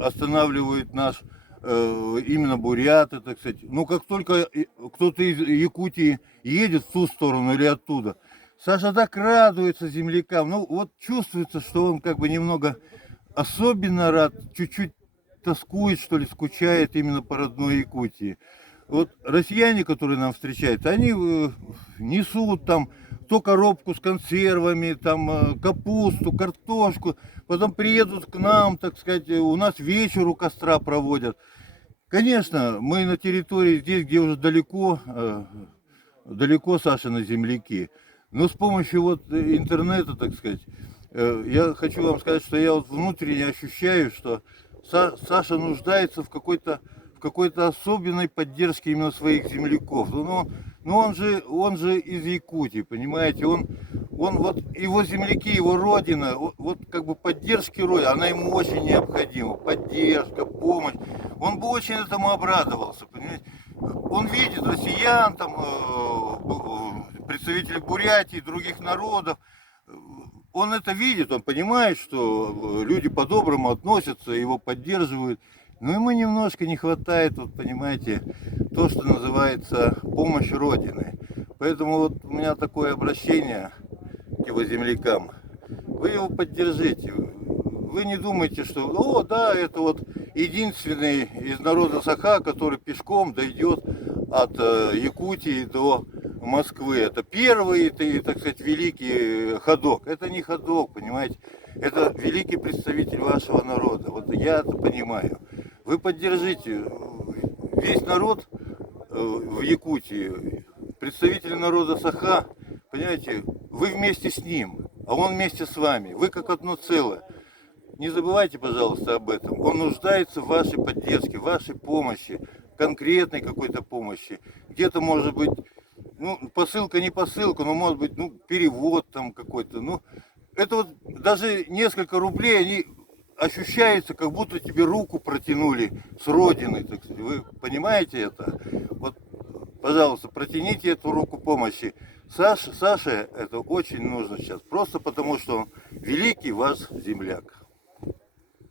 останавливают наш именно буряты, так сказать. Но как только кто-то из Якутии едет в ту сторону или оттуда, Саша так радуется землякам. Ну вот чувствуется, что он как бы немного особенно рад, чуть-чуть тоскует, что ли, скучает именно по родной Якутии. Вот россияне, которые нам встречаются, они несут там то коробку с консервами, там капусту, картошку, потом приедут к нам, так сказать, у нас вечер у костра проводят. Конечно, мы на территории здесь, где уже далеко, далеко Сашины земляки, но с помощью вот интернета, так сказать, я хочу вам сказать, что я вот внутренне ощущаю, что Саша нуждается в какой-то особенной поддержке именно своих земляков. Но он же из Якутии, понимаете, он вот его земляки, его родина, вот как бы поддержки родины, она ему очень необходима, поддержка, помощь. Он бы очень этому обрадовался, понимаете. Он видит россиян, там, представителей Бурятии, других народов. Он это видит, он понимает, что люди по-доброму относятся, его поддерживают. Но ему немножко не хватает, вот понимаете, то, что называется помощь Родины. Поэтому вот у меня такое обращение к его землякам. Вы его поддержите. Вы не думайте, что, о, да, это вот единственный из народа Саха, который пешком дойдет от Якутии до Москвы. Это первый, так сказать, великий ходок. Это не ходок, понимаете. Это великий представитель вашего народа. Вот я это понимаю. Вы поддержите. Весь народ в Якутии, представители народа Саха, понимаете, вы вместе с ним, а он вместе с вами. Вы как одно целое. Не забывайте, пожалуйста, об этом. Он нуждается в вашей поддержке, в вашей помощи, конкретной какой-то помощи. Где-то может быть, ну, посылка не посылка, но может быть, ну, перевод там какой-то. Ну, это вот даже несколько рублей, они ощущаются, как будто тебе руку протянули с родины, так сказать. Вы понимаете это? Вот, пожалуйста, протяните эту руку помощи. Саше это очень нужно сейчас, просто потому что он великий ваш земляк.